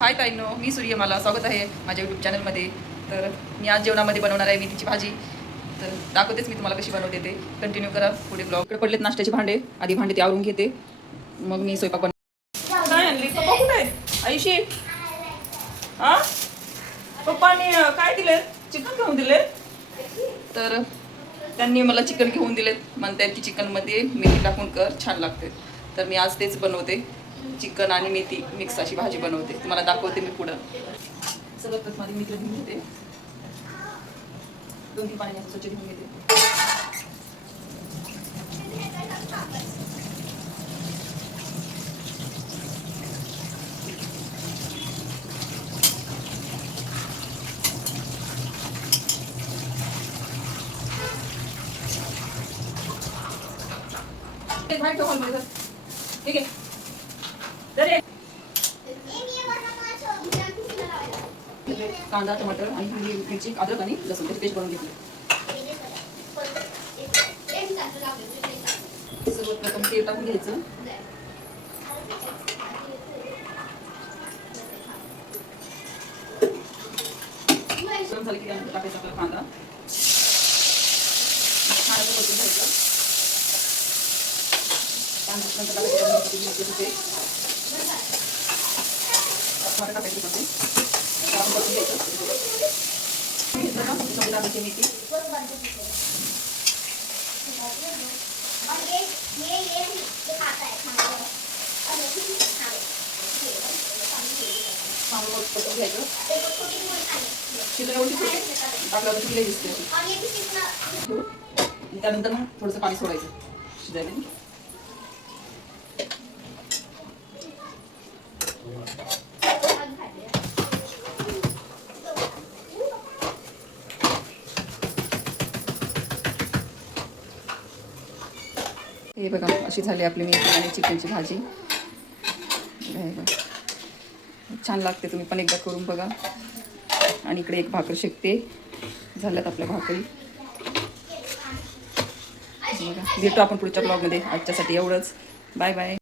हाय ताईनो, मी सूर्य, मला स्वागत आहे माझ्या यूट्यूब चॅनलमध्ये. तर मी आज जेवणामध्ये बनवणार आहे मेथीची भाजी. तर दाखवतेच मी तुम्हाला कशी बनवते ते. कंटिन्यू करा पुढे ब्लॉग. पडलेत नाश्त्याचे भांडे, आधी भांडे ते आवरून घेते, मग मी स्वयंपाक काय आणली पप्पा कुठे आहे आईशी? हा, पप्पाने काय दिले? चिकन घेऊन दिले. तर त्यांनी मला चिकन घेऊन दिलेत, म्हणतात की चिकनमध्ये मेथी टाकून कर, छान लागते. तर मी आज तेच बनवते, चिकन आणि मेथी मिक्स अशी भाजी बनवते. तुम्हाला दाखवते मी पुढं. सगळं प्रथम माझी मेथी घेऊन घेते, 2-3 पाण्याने स्वच्छ घेऊन घेते. ठीक आहे. कांदा, टमाटर आणि हिरवी मिरची, अद्रक आणि लसूण त्याची पेस्ट बनवून घेतली. सर्वात प्रथम तेल टाकून घ्यायचं. गरम झालं की त्यानंतर टाकायचा आपला कांदा, छान असं परतून घ्यायचं. त्यानंतर टाकायचं टाकायची मध्ये आपण परतून घ्यायचं. टाकायची मेथी, परतून घ्यायचं. शिजवण्यावरती टाकलं तर शिजले दिसते. त्यानंतर मग थोडंसं पाणी सोडायचं शिजायला. हे बघा, अशी झाली आपली मेथी आणि चिकनची भाजी. छान लागते, तुम्ही पण एकदा करून बघा. आणि इकडे एक भाकर शेकते. झाल्यात आपल्या भाकरी. बघा, भेटू आपण पुढच्या ब्लॉगमध्ये. आजच्यासाठी एवढंच. Bye bye.